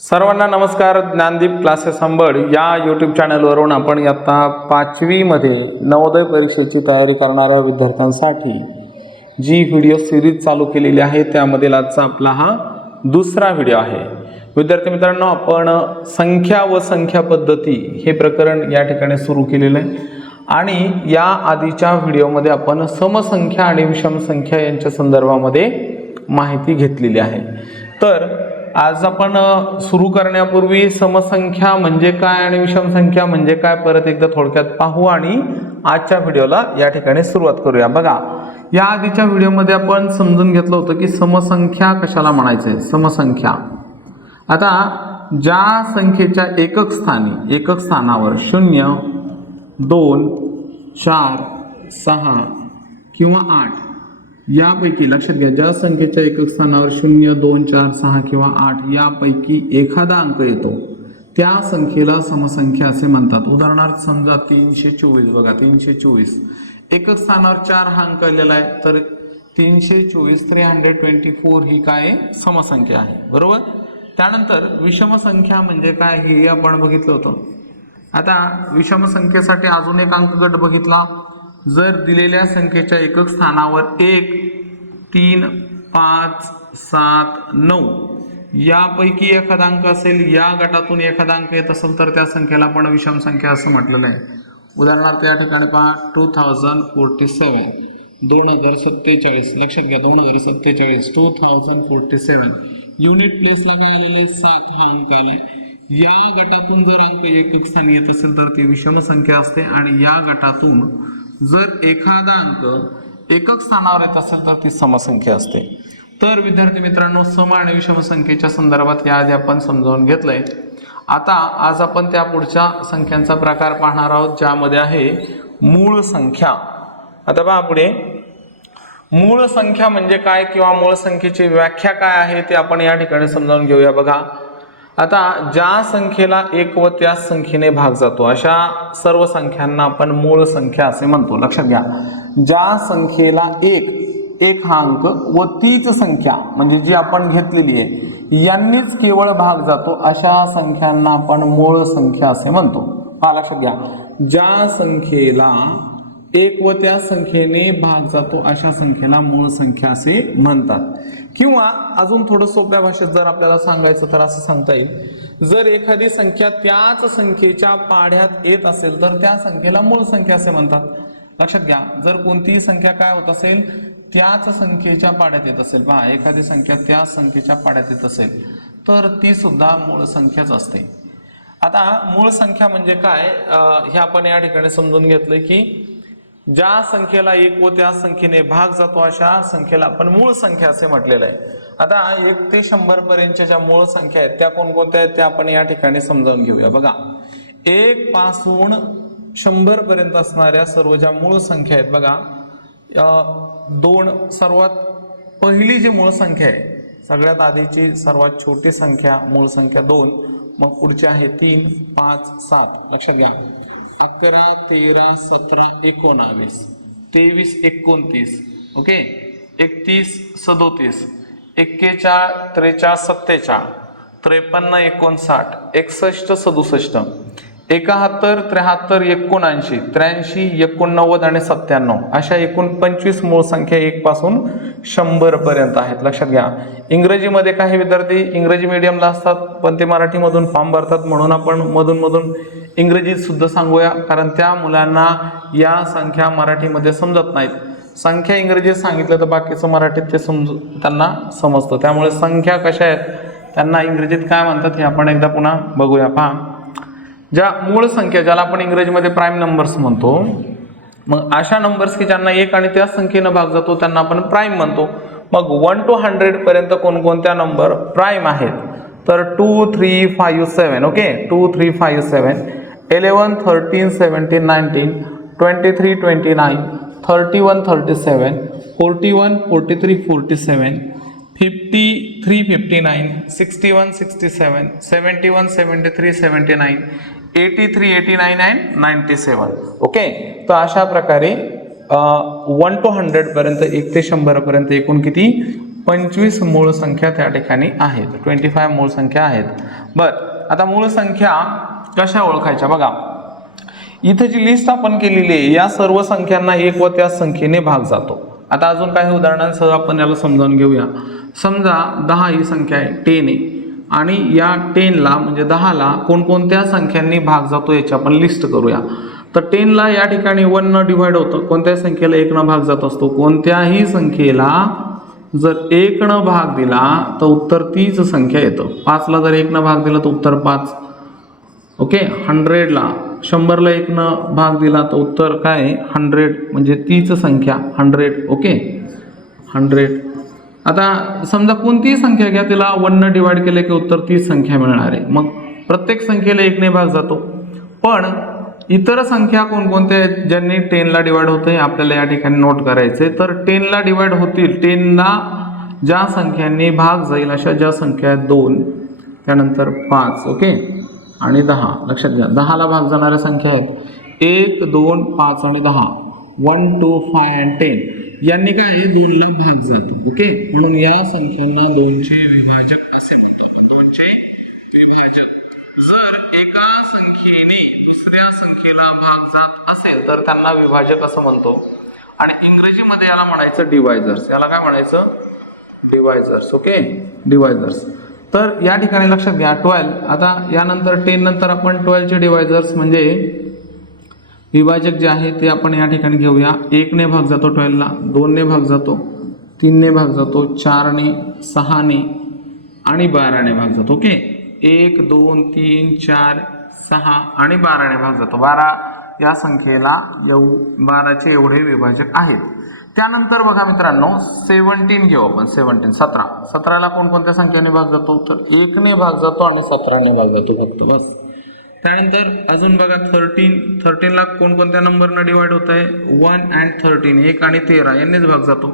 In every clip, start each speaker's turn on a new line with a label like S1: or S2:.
S1: सर्वांना नमस्कार ज्ञानदीप क्लासेस अंबड या यूट्यूब चॅनलवरून आपण इयत्ता पाचवीमध्ये नवोदय परीक्षेची तयारी करणाऱ्या विद्यार्थ्यांसाठी जी व्हिडिओ सिरीज चालू केलेली आहे त्यामधील आजचा आपला हा दुसरा व्हिडिओ आहे. विद्यार्थी मित्रांनो आपण संख्या व संख्या पद्धती हे प्रकरण या ठिकाणी सुरू केलेलं आहे. आणि या आधीच्या व्हिडिओमध्ये आपण समसंख्या आणि विषमसंख्या यांच्या संदर्भामध्ये माहिती घेतलेली आहे. तर आज आपण सुरू करण्यापूर्वी समसंख्या म्हणजे काय आणि विषम संख्या म्हणजे काय परत एकदा थोडक्यात पाहू आणि आजच्या व्हिडिओला या ठिकाणी सुरुवात करूया. बघा या आधीच्या व्हिडिओमध्ये आपण समजून घेतलं होतं की समसंख्या कशाला म्हणायचे? समसंख्या. आता ज्या संख्येच्या एकक स्थानी एकक स्थानावर शून्य दोन चार सहा किंवा आठ यापैकी लक्षात घ्या ज्या संख्येच्या एकक स्थानावर शून्य दोन चार सहा किंवा आठ यापैकी एखादा अंक येतो त्या संख्येला समसंख्या असे म्हणतात. उदाहरणार्थ समजा तीनशे चोवीस बघा तीनशे चोवीस. एकक स्थानावर चार हा अंक आलेला आहे तर तीनशे चोवीस थ्री हंड्रेड ट्वेंटी फोर ही काय? आहे? समसंख्या आहे. बरोबर? त्यानंतर विषम संख्या म्हणजे काय? हे आपण बघितलं होतं. आता विषम संख्येसाठी अजून एक अंक गट बघितला. जर दिलेल्या संख्येच्या एकक स्थानावर एक तीन पाच सात नऊ यापैकी एखादा अंक असेल या गटातून एखादा अंक येत असेल तर त्या संख्येला आपण विषम संख्या असं म्हटलेलं आहे. उदाहरणार्थ या ठिकाणी पहा टू थाउजंड फोर्टी सेवन दोन हजार सत्तेचाळीस. लक्षात घ्या दोन हजार सत्तेचाळीस. Two thousand forty seven unit प्लेसला काय आलेलं आहे? सात हा अंक आहे या गटातून जर अंक एकक स्थानी येत असेल तर ते विषम संख्या असते आणि या गटातून जर एखादा अंक एकक स्थानावर येत असेल तर ती समसंख्या असते. तर विद्यार्थी मित्रांनो सम आणि विषम संख्येच्या संदर्भात या आधी आपण समजावून घेतलंय. आता आज आपण त्या पुढच्या संख्यांचा प्रकार पाहणार आहोत ज्यामध्ये आहे मूळ संख्या. आता पहा पुढे. मूळ संख्या म्हणजे काय किंवा मूळ संख्येची व्याख्या काय आहे ते आपण या ठिकाणी समजावून घेऊया बघा. आता ज्या संख्येला एक व त्या संख्येने भाग जातो अशा सर्व संख्यांना आपण मूळ संख्या असे म्हणतो. लक्षात घ्या. ज्या संख्येला एक एक हा अंक व तीच संख्या म्हणजे जी आपण घेतलेली आहे यांनीच केवळ भाग जातो अशा संख्यांना आपण मूळ संख्या असे म्हणतो. हा लक्षात घ्या. ज्या संख्येला एक व त्या संख्येने भाग जातो अशा संख्येला मूळ संख्या असे म्हणतात. किंवा अजून थोडं सोप्या भाषेत जर आपल्याला सांगायचं तर असं सांगता येईल. जर एखादी संख्या त्याच संख्येच्या पाढ्यात येत असेल तर त्या संख्येला मूळ संख्या असे म्हणतात. लक्षात घ्या जर कोणतीही संख्या काय होत असेल त्याच संख्येच्या पाड्यात येत असेल. पहा एखादी संख्या त्याच संख्येच्या पाड्यात येत असेल तर ती सुद्धा मूळ संख्याच असते. आता मूळ संख्या म्हणजे काय? हे आपण या ठिकाणी समजून घेतलंय की ज्या संख्येला एक व त्या संख्येने भाग जातो अशा संख्येला आपण मूळ संख्या असे म्हटलेलं आहे. आता एक ते शंभर पर्यंतच्या ज्या मूळ संख्या आहेत त्या कोणकोणत्या आहेत त्या आपण या ठिकाणी समजावून घेऊया. बघा एक पासून शंभर पर्यंत असणाऱ्या सर्व ज्या मूळ संख्या आहेत बघा दोन सर्वात पहिली जी मूळ संख्या आहे सगळ्यात आधीची सर्वात छोटी संख्या मूळ संख्या दोन मग पुढची आहे तीन पाच सात. लक्षात घ्या. अकरा तेरा सतरा एकोणावीस. तेवीस एकोणतीस. ओके एकतीस सदोतीस. एक्केचाळ त्रेचाळ सत्तेचाळ. त्रेपन्न एकोणसाठ. एकसष्ट सदुसष्ट. एकाहत्तर त्र्याहत्तर एकोणऐंशी. त्र्याऐंशी एकोणनव्वद आणि सत्त्याण्णव. अशा एकूण पंचवीस मूळ संख्या एक पासून शंभर पर्यंत आहेत. लक्षात घ्या. इंग्रजीमध्ये काही विद्यार्थी इंग्रजी मीडियमला असतात पण ते मराठीमधून फॉर्म भरतात म्हणून आपण मधून मधून इंग्रजीत सुद्धा सांगूया कारण त्या मुलांना या संख्या मराठीमध्ये समजत नाहीत. संख्या इंग्रजीत सांगितलं तर बाकीचं मराठीत ते समज त्यांना समजतं. त्यामुळे संख्या कशा आहेत त्यांना इंग्रजीत काय म्हणतात हे आपण एकदा पुन्हा बघूया. पहा. ज्या मूळ संख्या ज्याला आपण इंग्रजीमध्ये प्राईम नंबर्स म्हणतो मग अशा नंबर्स की ज्यांना एक आणि त्या संख्येनं भाग जातो त्यांना आपण प्राईम म्हणतो. मग वन टू हंड्रेड पर्यंत कोणकोणत्या नंबर प्राईम आहेत? तर two three five seven okay two three five seven eleven thirteen seventeen nineteen twenty three twenty nine thirty one thirty seven forty one forty three forty seven fifty three fifty nine sixty one sixty seven seventy one seventy three seventy nine eighty three eighty nine and ninety seven. Okay तर अशा प्रकारे one two हंड्रेडपर्यंत एक ते शंभरपर्यंत एकूण किती? पंचवीस मूळ संख्या त्या ठिकाणी आहेत. ट्वेंटी फाय मूळ संख्या आहेत. बर. आता मूळ संख्या कशा ओळखायच्या? बघा. इथं जी लिस्ट आपण केलेली आहे या सर्व संख्यांना एक व त्या संख्येने भाग जातो. आता अजून काही उदाहरणांसह आपण याला समजावून घेऊया. समजा दहा ही संख्या आहे टेन आहे. आणि या टेनला म्हणजे दहाला कोणकोणत्या संख्यांनी भाग जातो याची आपण लिस्ट करूया. तर टेनला या ठिकाणी वन न डिव्हाइड होतं कोणत्या संख्येला एक न भाग जात असतो? कोणत्याही संख्येला जर एक न भाग दिला तर उत्तर तीच संख्या येतं. पाचला जर एक न भाग दिला तर उत्तर पाच. ओके हंड्रेडला शंभरला एकनं भाग दिला तर उत्तर काय आहे? हंड्रेड म्हणजे तीच संख्या हंड्रेड ओके? हंड्रेड आता समजा कोणतीही संख्या घ्या तिला वननं डिवाइड केले की उत्तर तीच संख्या मिळणार आहे. मग प्रत्येक संख्येला एकने भाग जातो. पण इतर संख्या कोणकोणत्या आहेत ज्यांनी टेनला डिवाइड होतं आपल्याला या ठिकाणी नोट करायचे तर टेनला डिवाइड होतील. टेनला ज्या संख्यांनी भाग जाईल अशा ज्या संख्या आहेत दोन. त्यानंतर पाच ओके? आणि दहा. लक्षात घ्या. दहाला भाग जाणाऱ्या संख्या आहेत. एक दोन पाच आणि दहा. One two five and ten यांनी काय आहे? दोनला भाग जातो. ओके म्हणून या संख्यांना दोनचे विभाजक असे म्हणतात. म्हणजे दोनचे विभाजक. जर एका संख्येने दुसऱ्या संख्येला भाग जात असेल तर त्यांना विभाजक असं म्हणतो. आणि इंग्रजीमध्ये याला म्हणायचं डिवायझर्स याला काय म्हणायचं? डिवायझर्स ओके डिवायझर्स तर या ठिकाणी लक्षात घ्या ट्वेल्व आता यानंतर टेन नंतर आपण ट्वेल्वचे डिवायझर्स म्हणजे विभाजक जे आहे ते आपण या ठिकाणी घेऊया. एकने भाग जातो ट्वेल्वला दोनने भाग जातो तीनने भाग जातो चारने सहाने आणि बाराने भाग जातो ओके? एक दोन तीन चार सहा आणि बाराने भाग जातो. बारा या संख्येला येऊ बाराचे एवढे विभाजक आहेत. त्यानंतर बघा मित्रांनो सेव्हन्टीन घेऊ आपण सेव्हन्टीन सतरा. सतराला कोणकोणत्या संख्येने भाग जातो? तर एकने भाग जातो आणि सतराने भाग जातो फक्त बस. त्यानंतर अजून बघा थर्टीन थर्टीनला कोणकोणत्या नंबरनं डिवाइड होत आहे वन अँड थर्टीन एक आणि तेरा यांनीच भाग जातो.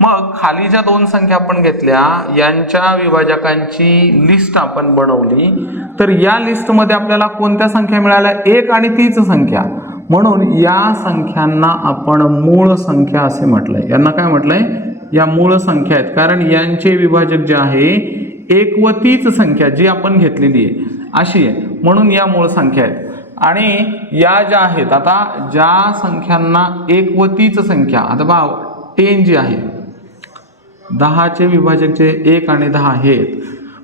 S1: मग खाली ज्या दोन संख्या आपण घेतल्या यांच्या विभाजकांची लिस्ट आपण बनवली. तर या लिस्टमध्ये आपल्याला कोणत्या संख्या मिळाल्या? एक आणि तीच संख्या. म्हणून या संख्यांना आपण मूळ संख्या असे म्हटलंय. यांना काय म्हटलंय? या मूळ संख्या आहेत. कारण यांचे विभाजक जे आहे एक व तीच संख्या जी आपण घेतलेली आहे. अशी आहे. म्हणून या मूळ संख्या आहेत. आणि या ज्या आहेत आता ज्या संख्यांना एक व तीच संख्या आता बा टेन जी आहे. दहाचे विभाजक जे एक आणि दहा हे आहेत.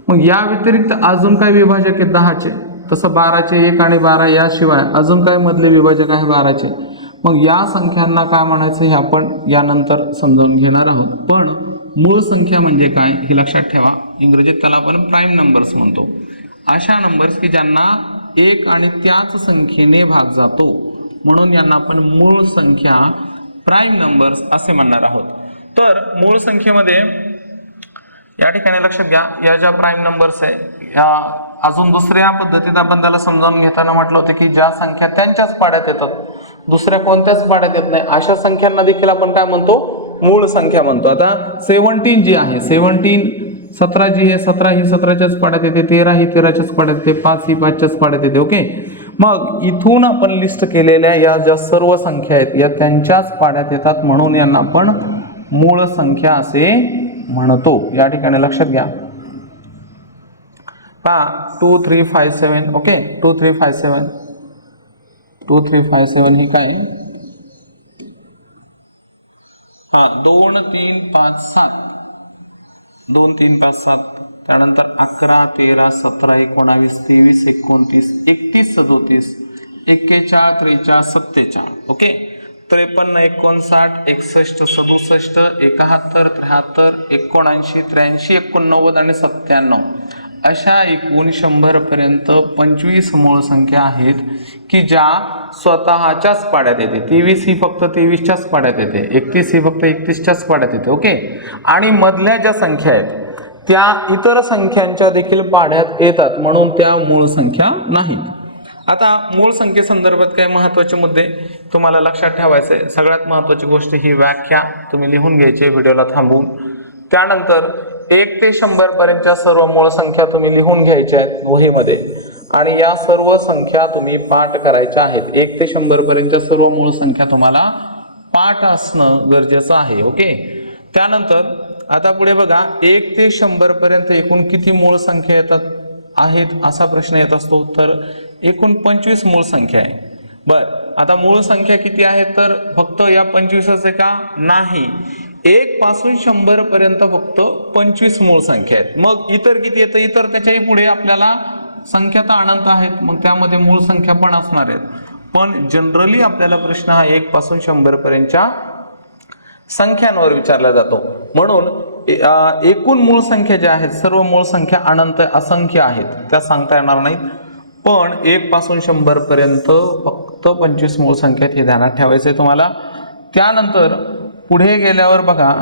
S1: मग या व्यतिरिक्त अजून काय विभाजक आहेत दहाचे? तसं बाराचे एक आणि बारा याशिवाय अजून काय मधले विभाजक आहे बाराचे? मग या संख्यांना काय म्हणायचं हे आपण यानंतर समजावून घेणार आहोत. पण मूळ संख्या म्हणजे काय हे लक्षात ठेवा. इंग्रजीत त्याला आपण प्राईम नंबर्स म्हणतो. अशा नंबर्स की ज्यांना एक आणि त्याच संख्येने भाग जातो. म्हणून यांना आपण मूळ संख्या प्राईम नंबर्स असे म्हणणार आहोत. तर मूळ संख्येमध्ये या ठिकाणी लक्षात घ्या या ज्या प्राईम नंबर्स आहे या अजून दुसऱ्या पद्धतीत आपण त्याला समजावून घेताना म्हटलं होतं की ज्या संख्या त्यांच्याच पाड्यात येतात दुसऱ्या कोणत्याच पाड्यात येत नाही. अशा संख्यांना देखील आपण काय म्हणतो? मूळ संख्या म्हणतो. आता सेव्हन्टीन जी आहे सेव्हन्टीन सतरा जी आहे सतरा ही सतराच्याच पाड्यात येते तेरा ही तेराच्याच पाड्यात येते पाच ही पाचच्याच पाड्यात येते ओके? मग इथून आपण लिस्ट केलेल्या या ज्या सर्व संख्या आहेत या त्यांच्याच पाड्यात येतात म्हणून यांना आपण मूळ संख्या असे म्हणतो. या ठिकाणी लक्षात घ्या. पहा two three five seven okay two three five seven two three five seven हे काय? हा, दोन तीन पाच सात. दोन तीन पाच सात. त्यानंतर अकरा तेरा सतरा एकोणावीस तेवीस एकोणतीस एकतीस सदोतीस एक्केचाळ त्रेचाळ सत्तेचाळ ओके त्रेपन्न एकोणसाठ एकसष्ट सदुसष्ट एकाहत्तर त्र्याहत्तर एकोणऐंशी त्र्याऐंशी एकोणनव्वद आणि सत्त्याण्णव. अशा एकूण शंभरपर्यंत पंचवीस मूळ संख्या आहेत की ज्या स्वतःच्याच पाड्यात येते. तेवीस ही फक्त तेवीसच्याच पाड्यात येते. एकतीस ही फक्त एकतीसच्याच पाड्यात येते. ओके? आणि मधल्या ज्या संख्या आहेत त्या इतर संख्यांच्या देखील पाड्यात येतात. म्हणून त्या मूळ संख्या नाहीत आता मूळ संख्येसंदर्भात काही महत्त्वाचे मुद्दे तुम्हाला लक्षात ठेवायचे? सगळ्यात महत्त्वाची गोष्ट ही व्याख्या तुम्ही लिहून घ्यायची व्हिडिओला थांबवून. त्यानंतर एक ते शंभर पर्यंतच्या सर्व मूळ संख्या तुम्ही लिहून घ्यायच्या आहेत वहीमध्ये. आणि या सर्व संख्या तुम्ही पाठ करायच्या आहेत. एक ते शंभर पर्यंतच्या सर्व मूळ संख्या तुम्हाला पाठ असणं गरजेचं आहे ओके? त्यानंतर आता पुढे बघा एक ते शंभर पर्यंत एकूण किती मूळ संख्या येतात? आहेत असा प्रश्न येत असतो. तर एकूण पंचवीस मूळ संख्या आहे. बर आता मूळ संख्या किती आहे? तर फक्त या पंचवीसच आहे का? नाही. एक पासून शंभर पर्यंत फक्त पंचवीस मूळ संख्या आहेत. मग इतर किती येतं इतर त्याच्याही पुढे आपल्याला संख्या तर अनंत आहेत. मग त्यामध्ये मूळ संख्या पण असणार आहेत. पण जनरली आपल्याला प्रश्न हा एक पासून शंभर पर्यंतच्या संख्यांवर विचारला जातो. म्हणून एकूण मूळ संख्या ज्या आहेत सर्व मूळ संख्या अनंत असंख्य आहेत. त्या सांगता येणार नाहीत. पण एक पासून शंभर पर्यंत फक्त पंचवीस मूळ संख्या हे ध्यानात ठेवायचं आहे तुम्हाला. त्यानंतर पुढे गेल्यावर बघा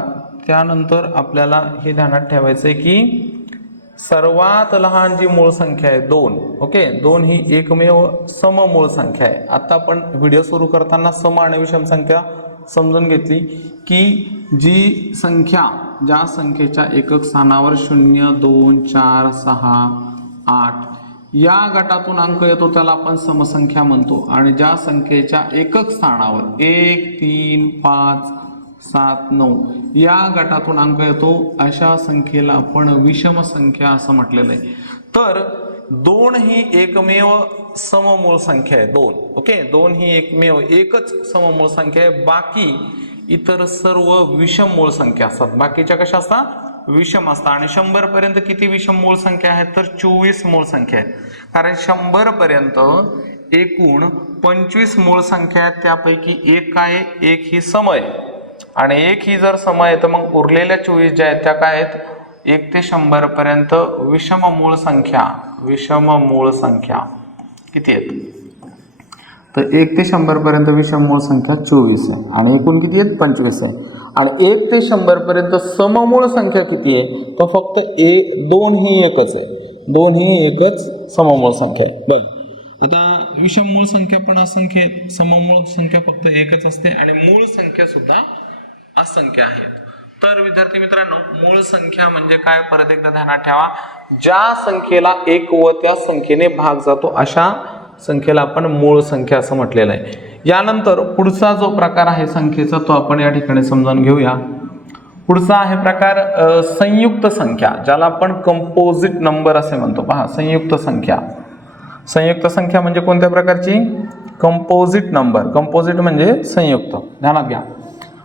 S1: त्यानंतर आपल्याला हे ध्यानात ठेवायचं आहे की सर्वात लहान जी मूळ संख्या आहे दोन ओके? दोन ही एकमेव सममूळ संख्या आहे. आता आपण व्हिडिओ सुरू करताना सम आणि विषम संख्या समजून घेतली की जी संख्या ज्या संख्येच्या एकक स्थानावर शून्य दोन चार सहा आठ या गटातून अंक येतो त्याला आपण समसंख्या म्हणतो. आणि ज्या संख्येच्या एकक स्थानावर एक तीन पाच सात नऊ. या गटातून अंक येतो. अशा संख्येला आपण विषम संख्या असं म्हटलेलं आहे. तर दोन ही एकमेव सममूळ संख्या आहे. दोन. ओके? दोन ही एकमेव एकच सममूळ संख्या आहे. बाकी इतर सर्व विषम मूळ संख्या असतात. बाकीच्या कशा असतात विषम असतात आणि शंभर पर्यंत किती विषम मूळ संख्या आहेत? तर चोवीस मूळ संख्या आहेत. कारण शंभर पर्यंत एकूण पंचवीस मूळ संख्या आहेत. त्यापैकी एक काय आहे? एक ही समय आणि एक ही जर सम आहे तर मग उरलेल्या चोवीस ज्या आहेत त्या काय आहेत? एक ते शंभर पर्यंत विषम मूळ संख्या विषम मूळ संख्या किती आहेत? तर एक ते शंभर पर्यंत विषम मूळ संख्या चोवीस आहे. आणि एकूण किती आहेत? पंचवीस आहे. आणि एक ते शंभर पर्यंत सममूळ संख्या किती आहे? तर फक्त एक दोन ही एकच आहे. दोन ही एकच सममूळ संख्या आहे. बघ. आता विषम मूळ संख्या पण असंख्य आहेत. सममूळ संख्या फक्त एकच असते. आणि मूळ संख्या सुद्धा असंख्य आहेत. तर विद्यार्थी मित्रांनो मूळ संख्या म्हणजे काय? परत एकदा ध्यानात ठेवा. ज्या संख्येला एक व त्या संख्येने भाग जातो अशा संख्येला आपण मूळ संख्या असं म्हटलेलं आहे. यानंतर पुढचा जो प्रकार आहे संख्येचा तो आपण या ठिकाणी समजावून घेऊया. पुढचा आहे प्रकार संयुक्त संख्या ज्याला आपण कंपोजिट नंबर असे म्हणतो. पहा संयुक्त संख्या. संयुक्त संख्या म्हणजे कोणत्या प्रकारची? कंपोजिट नंबर कंपोजिट म्हणजे संयुक्त. ध्यानात घ्या.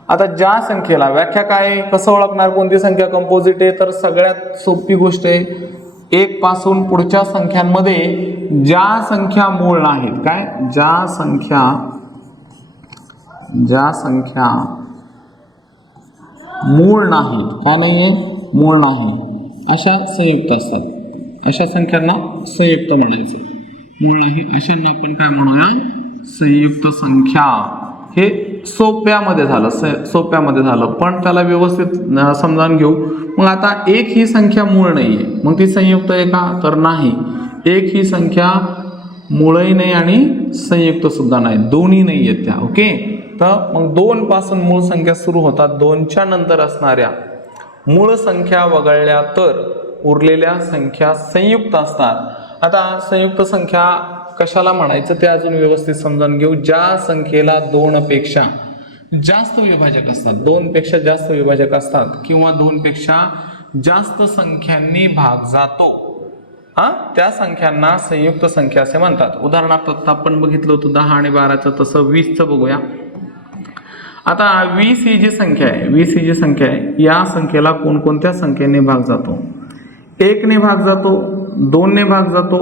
S1: आता ज्या संख्येला व्याख्या काय? कसं ओळखणार? कोणती संख्या कंपोजिट आहे? तर सगळ्यात सोपी गोष्ट आहे एक पासून पुढच्या संख्यांमध्ये ज्या संख्या मूळ नाहीत काय? ज्या संख्या ज्या संख्या मूळ नाहीत काय नाही आहे मूळ नाही. अशा संयुक्त असतात. अशा संख्यांना संयुक्त म्हणायचं. मूळ नाही अशांना आपण काय म्हणूया? संयुक्त संख्या. हे सोप्यामध्ये झालं स- सोप्यामध्ये झालं. पण त्याला व्यवस्थित समजावून घेऊ. मग आता एक ही संख्या मूळ नाही आहे. मग ती संयुक्त आहे का? तर नाही. एक ही संख्या मुळही नाही आणि संयुक्त सुद्धा नाही. दोन्ही नाही आहेत त्या ओके? तर मग दोन पासून मूळ संख्या सुरू होतात. दोनच्या नंतर असणाऱ्या मूळ संख्या वगळल्या तर उरलेल्या संख्या संयुक्त असतात. आता संयुक्त संख्या कशाला म्हणायचं ते अजून व्यवस्थित समजावून घेऊ. ज्या संख्येला दोनपेक्षा जास्त विभाजक असतात दोनपेक्षा जास्त विभाजक असतात किंवा दोनपेक्षा जास्त संख्यांनी भाग जातो हा? त्या संख्यांना संयुक्त संख्या असे म्हणतात. उदाहरणार्थ आता आपण बघितलं होतं दहा आणि बाराचं तसं वीसचं बघूया. आता वीस ही जी संख्या आहे वीस ही जी संख्या आहे या संख्येला कोणकोणत्या संख्येने भाग जातो? एकने भाग जातो दोनने भाग जातो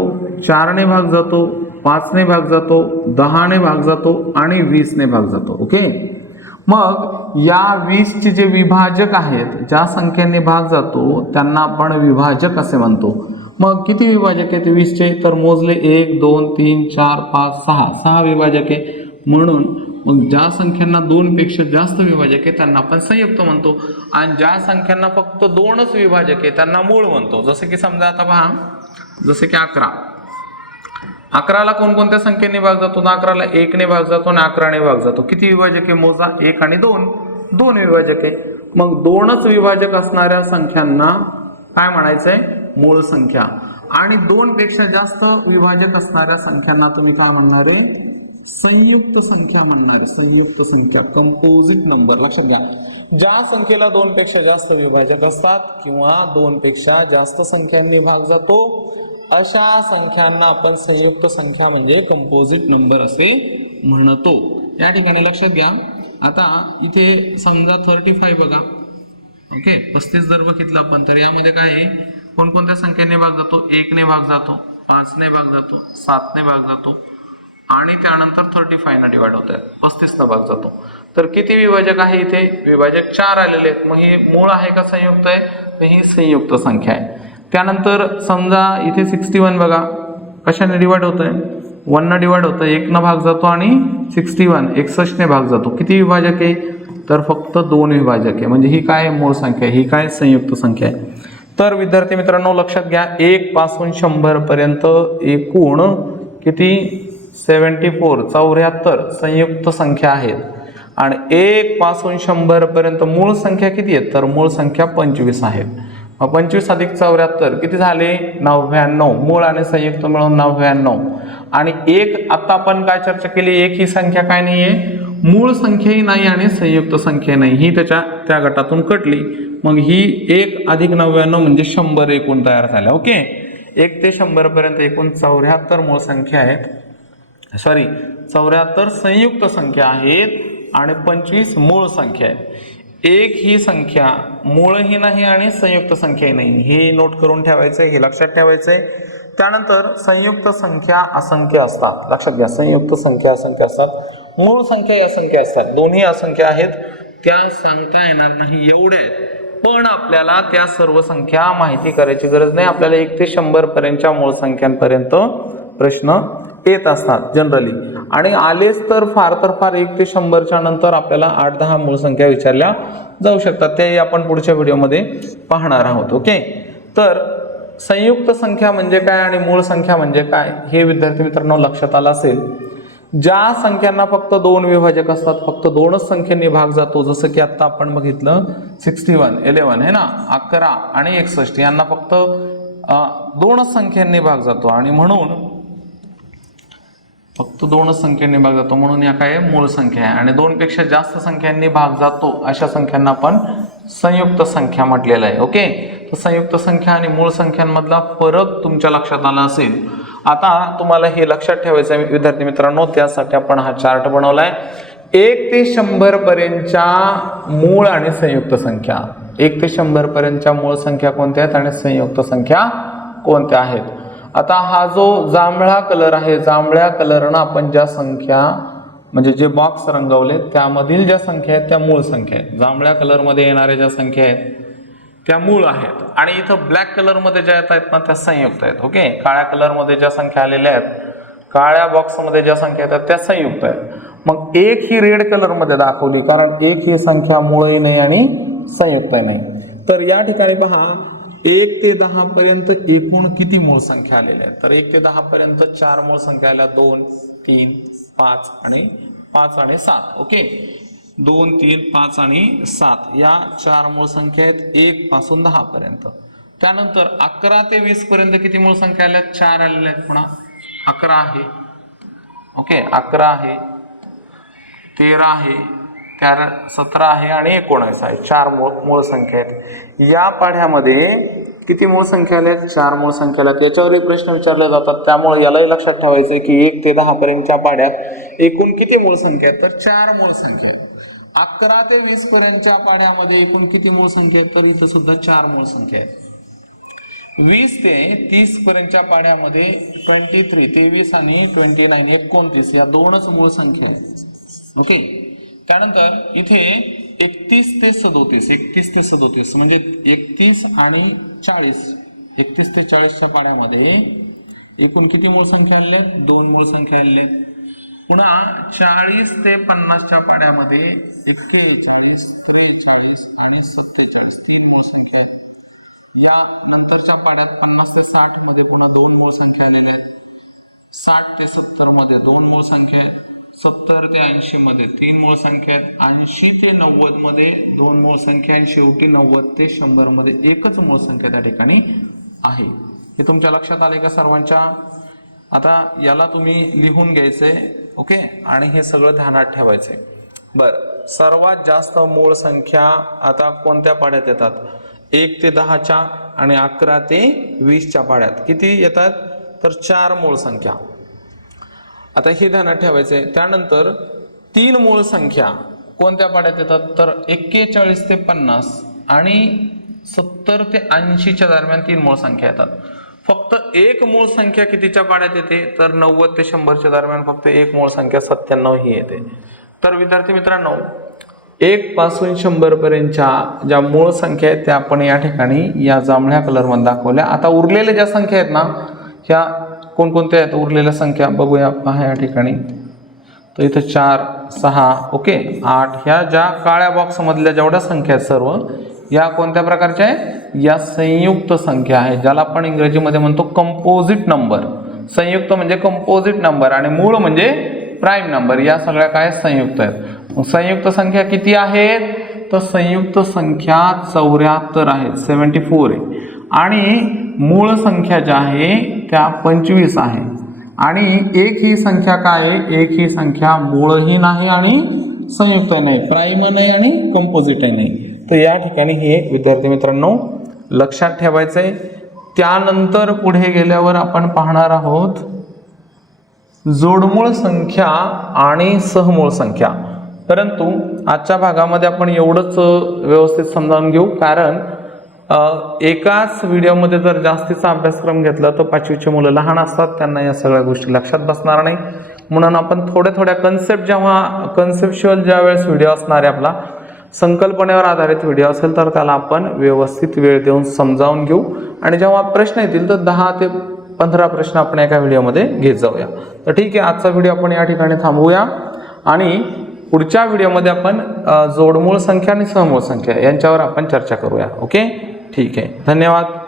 S1: चारने भाग जातो पाचने भाग जातो दहाने भाग जातो आणि वीसने भाग जातो ओके? मग या वीसचे जे विभाजक आहेत ज्या संख्येने भाग जातो त्यांना आपण विभाजक असे म्हणतो. मग किती विभाजक आहेत वीसचे? तर मोजले एक दोन तीन चार पाच सहा. सहा विभाजक आहे. म्हणून मग ज्या संख्यांना दोनपेक्षा जास्त विभाजक आहे त्यांना आपण संयुक्त म्हणतो. आणि ज्या संख्यांना फक्त दोनच विभाजक आहे त्यांना मूळ म्हणतो. जसं की समजा आता पहा जसे की अकरा. अकराला कोणकोणत्या संख्येने भाग जातो? ना अकराला एकने भाग जातो आणि अकराने भाग जातो. किती विभाजक? आहे मोजा. एक आणि दोन. दोन विभाजक. आहे मग दोनच विभाजक असणाऱ्या संख्यांना काय म्हणायचंय? मूळ संख्या. आणि दोन पेक्षा जास्त विभाजक असणाऱ्या संख्यांना तुम्ही काय म्हणणार आहे? संयुक्त संख्या म्हणणारे संयुक्त संख्या. कंपोजिट नंबर लक्षात घ्या. ज्या संख्येला दोन पेक्षा जास्त विभाजक असतात किंवा दोन पेक्षा जास्त संख्यांनी भाग जातो अशा संख्यांना आपण संयुक्त संख्या म्हणजे कंपोजिट नंबर असे म्हणतो. या ठिकाणी लक्षात घ्या. आता इथे समजा थर्टी फाय बघा. ओके पस्तीस जर बघितलं आपण तर यामध्ये काय आहे? कोणकोणत्या संख्येने भाग जातो? एकने भाग जातो पाचने भाग जातो सातने भाग जातो आणि त्यानंतर थर्टी फाय डिवाइड होत आहे पस्तीसनं भाग जातो. तर किती विभाजक आहे इथे? विभाजक चार आलेले आहेत. मग हे मूळ आहे का संयुक्त आहे? तर ही संयुक्त संख्या आहे. त्यानंतर समजा इथे सिक्स्टी वन बघा कशाने डिवाइड होतं आहे वननं डिवाइड होतं एकनं भाग जातो आणि सिक्स्टी वन एकसष्टने भाग जातो. किती विभाजक आहे? तर फक्त दोन विभाजक आहे. म्हणजे ही काय मूळ संख्या आहे? ही काय संयुक्त संख्या आहे? तर विद्यार्थी मित्रांनो लक्षात घ्या एक पासून शंभरपर्यंत एकूण किती? सेवन्टी फोर चौऱ्याहत्तर संयुक्त संख्या आहेत. आणि एक पासून शंभरपर्यंत मूळ संख्या किती आहेत? तर मूळ संख्या पंचवीस आहेत. मग पंचवीस अधिक चौऱ्याहत्तर किती झाले? नव्याण्णव. मूळ आणि संयुक्त मिळून नव्याण्णव. आणि एक आता आपण काय चर्चा केली? एक ही संख्या काय नाही आहे मूळ संख्याही नाही आणि संयुक्त संख्या नाही. ही त्याच्या त्या गटातून कटली. मग ही एक अधिक नव्याण्णव म्हणजे शंभर एकूण तयार झाल्या. ओके? एक ते शंभर पर्यंत एकूण चौऱ्याहत्तर मूळ संख्या आहेत. सॉरी चौऱ्याहत्तर संयुक्त संख्या आहेत आणि पंचवीस मूळ संख्या आहेत. एक ही संख्या मूळही नाही आणि संयुक्त संख्याही नाही. हे नोट करून ठेवायचं हे लक्षात ठेवायचं आहे त्यानंतर संयुक्त संख्या असंख्य असतात. लक्षात घ्या संयुक्त संख्या असंख्य असतात. मूळ संख्या असंख्य असतात. दोन्ही असंख्य आहेत. त्या सांगता येणार नाही एवढ्या आहेत पण आपल्याला त्या सर्व संख्या माहिती करायची गरज नाही. आपल्याला एक ते शंभर पर्यंतच्या मूळ संख्यांपर्यंत प्रश्न येत असतात जनरली आणि आलेच तर फार तर फार एक ते शंभरच्या नंतर आपल्याला आठ दहा मूळ संख्या विचारल्या जाऊ शकतात. त्याही आपण पुढच्या व्हिडिओमध्ये पाहणार आहोत ओके? तर संयुक्त संख्या म्हणजे काय आणि मूळ संख्या म्हणजे काय हे विद्यार्थी मित्रांनो लक्षात आलं असेल. ज्या संख्यांना फक्त दोन विभाजक असतात फक्त दोनच संख्येने भाग जातो जसं की आता आपण बघितलं सिक्स्टी वन इलेवन आहे ना? अकरा आणि एकसष्ट यांना फक्त दोनच संख्यांनी भाग जातो. आणि म्हणून फक्त दोनच संख्येने भाग जातो म्हणून या काय मूळ संख्या आहे. आणि दोनपेक्षा जास्त संख्यांनी भाग जातो अशा संख्यांना आपण संयुक्त संख्या म्हटलेलं आहे. ओके? तर संयुक्त संख्या आणि मूळ संख्यांमधला फरक तुमच्या लक्षात आला असेल. आता तुम्हाला हे लक्षात ठेवायचं आहे विद्यार्थी मित्रांनो त्यासाठी आपण हा चार्ट बनवलाय. एक ते शंभर पर्यंतच्या मूळ आणि संयुक्त संख्या. एक ते शंभर पर्यंतच्या मूळ संख्या कोणत्या आहेत? आणि संयुक्त संख्या कोणत्या आहेत? आता हा जो जांभळा कलर आहे जांभळ्या कलरनं आपण ज्या संख्या म्हणजे जे बॉक्स रंगवले त्यामधील ज्या संख्या आहेत त्या मूळ संख्या आहेत. जांभळ्या कलरमध्ये येणाऱ्या ज्या संख्या आहेत त्या मूळ आहेत. आणि इथं ब्लॅक कलरमध्ये ज्या येत आहेत ना त्या संयुक्त आहेत ओके काळ्या कलरमध्ये ज्या संख्या आलेल्या आहेत काळ्या बॉक्समध्ये ज्या संख्या येतात त्या संयुक्त आहेत. मग एक ही रेड कलरमध्ये दाखवली कारण एक ही संख्या मूळही नाही आणि संयुक्तही नाही. तर या ठिकाणी पहा एक ते दहा पर्यंत एकूण किती मूळ संख्या आलेल्या आहेत? तर एक ते दहा पर्यंत चार मूळ संख्या आल्या. दोन तीन पाच आणि पाच आणि सात. ओके? दोन तीन पाच आणि सात. या चार मूळ संख्या आहेत एक पासून दहा पर्यंत. त्यानंतर अकरा ते वीस पर्यंत किती मूळ संख्या आल्या? चार आलेल्या आहेत पुन्हा. अकरा आहे. ओके? अकरा आहे. तेरा आहे. कारण सतरा आहे आणि एकोणावीस आहे. चार मूळ मूळ संख्या आहेत. या पाढ्यामध्ये किती मूळ संख्या आल्या? चार मूळ संख्या आल्या. याच्यावर याच्यावरही प्रश्न विचारले जातात. त्यामुळे यालाही लक्षात ठेवायचं आहे की एक ते दहा पर्यंतच्या पाढ्यात एकूण किती मूळ संख्या आहेत? तर चार मूळ संख्या अकरा ते वीस पर्यंतच्या पाढ्यामध्ये एकूण किती मूळ संख्या आहेत? तर इथं सुद्धा चार मूळ संख्या आहेत. वीस ते तीस पर्यंतच्या पाड्यामध्ये ट्वेंटी थ्री तेवीस आणि ट्वेंटी नाईन एकोणतीस या दोनच मूळ संख्या आहेत. ओके? त्यानंतर इथे एकतीस ते सदोतीस एकतीस ते सदोतीस म्हणजे एकतीस आणि चाळीस. एकतीस ते चाळीसच्या पाड्यामध्ये एकूण किती मूळ संख्या आले दोन मूळ संख्या आले पुन्हा चाळीस ते पन्नासच्या पाड्यामध्ये एक्केचाळीस त्रेचाळीस आणि सत्तेचाळीस तीन मूळ संख्या. आहेत या नंतरच्या पाड्यात पन्नास ते साठमध्ये पुन्हा दोन मूळ संख्या आलेल्या आहेत. साठ ते सत्तरमध्ये दोन मूळ संख्या आहेत. सत्तर ते ऐंशी मध्ये. तीन मूळ संख्या आहेत. ऐंशी ते नव्वदमध्ये दोन मूळ संख्या आणि शेवटी नव्वद ते शंभरमध्ये एकच मूळ संख्या त्या ठिकाणी आहे. हे तुमच्या लक्षात आले का सर्वांच्या? आता याला तुम्ही लिहून घ्यायचंय ओके? आणि हे सगळं ध्यानात ठेवायचंय बर. सर्वात जास्त मूळ संख्या आता कोणत्या पाड्यात येतात? एक ते दहाच्या आणि अकरा ते वीसच्या पाड्यात. किती येतात? तर चार मूळ संख्या. आता हे ध्यानात ठेवायचं आहे त्यानंतर तीन मूळ संख्या. कोणत्या पाड्यात येतात? तर एक्केचाळीस ते पन्नास आणि सत्तर ते ऐंशीच्या दरम्यान तीन मूळ संख्या येतात. फक्त एक मूळ संख्या कितीच्या पाड्यात येते? तर नव्वद ते शंभरच्या दरम्यान फक्त एक मूळ संख्या सत्त्याण्णव ही येते. तर विद्यार्थी मित्रांनो एक पासून शंभर पर्यंतच्या ज्या मूळ संख्या आहेत त्या आपण या ठिकाणी या जांभळ्या कलरमध्ये दाखवल्या. आता उरलेल्या ज्या संख्या आहेत ना ह्या कोणकोणत्या आहेत? उरलेल्या संख्या बघूया पहा या ठिकाणी. तर इथं चार सहा ओके आठ. ह्या ज्या काळ्या बॉक्समधल्या जेवढ्या संख्या आहेत सर्व या कोणत्या प्रकारच्या आहेत? या संयुक्त संख्या आहे ज्याला आपण इंग्रजीमध्ये म्हणतो कंपोजिट नंबर संयुक्त म्हणजे कंपोजिट नंबर आणि मूळ म्हणजे प्राईम नंबर या सगळ्या काय संयुक्त आहेत. संयुक्त संख्या किती आहेत? तर संयुक्त संख्या चौऱ्याहत्तर आहेत. सेवन्टी फोर आहे. आणि मूळ संख्या ज्या आहे त्या पंचवीस आहे. आणि एक ही संख्या काय आहे? एक ही संख्या मूळही नाही आणि संयुक्त नाही प्राईम नाही आणि कंपोजिटही नाही. तर या ठिकाणी हे विद्यार्थी मित्रांनो लक्षात ठेवायचं आहे त्यानंतर पुढे गेल्यावर आपण पाहणार आहोत जोडमूळ संख्या आणि सहमूळ संख्या. परंतु आजच्या भागामध्ये आपण एवढंच व्यवस्थित समजावून घेऊ कारण एकाच व्हिडिओमध्ये जर जास्तीचा अभ्यासक्रम घेतला तर पाचवीची मुलं लहान असतात त्यांना या सगळ्या गोष्टी लक्षात बसणार नाही. म्हणून आपण थोड्या थोड्या कन्सेप्ट जेव्हा कन्सेप्च्युअल ज्या वेळेस व्हिडिओ असणार आहे आपला संकल्पनेवर आधारित व्हिडिओ असेल तर त्याला आपण व्यवस्थित वेळ देऊन समजावून घेऊ. आणि जेव्हा प्रश्न येतील तर दहा ते पंधरा प्रश्न आपण एका व्हिडिओमध्ये घेत जाऊया. तर ठीक आहे आजचा व्हिडिओ आपण या ठिकाणी थांबवूया. आणि पुढच्या व्हिडिओमध्ये आपण जोडमूळ संख्या आणि समूळ संख्या यांच्यावर आपण चर्चा करूया. ओके? ठीक आहे धन्यवाद।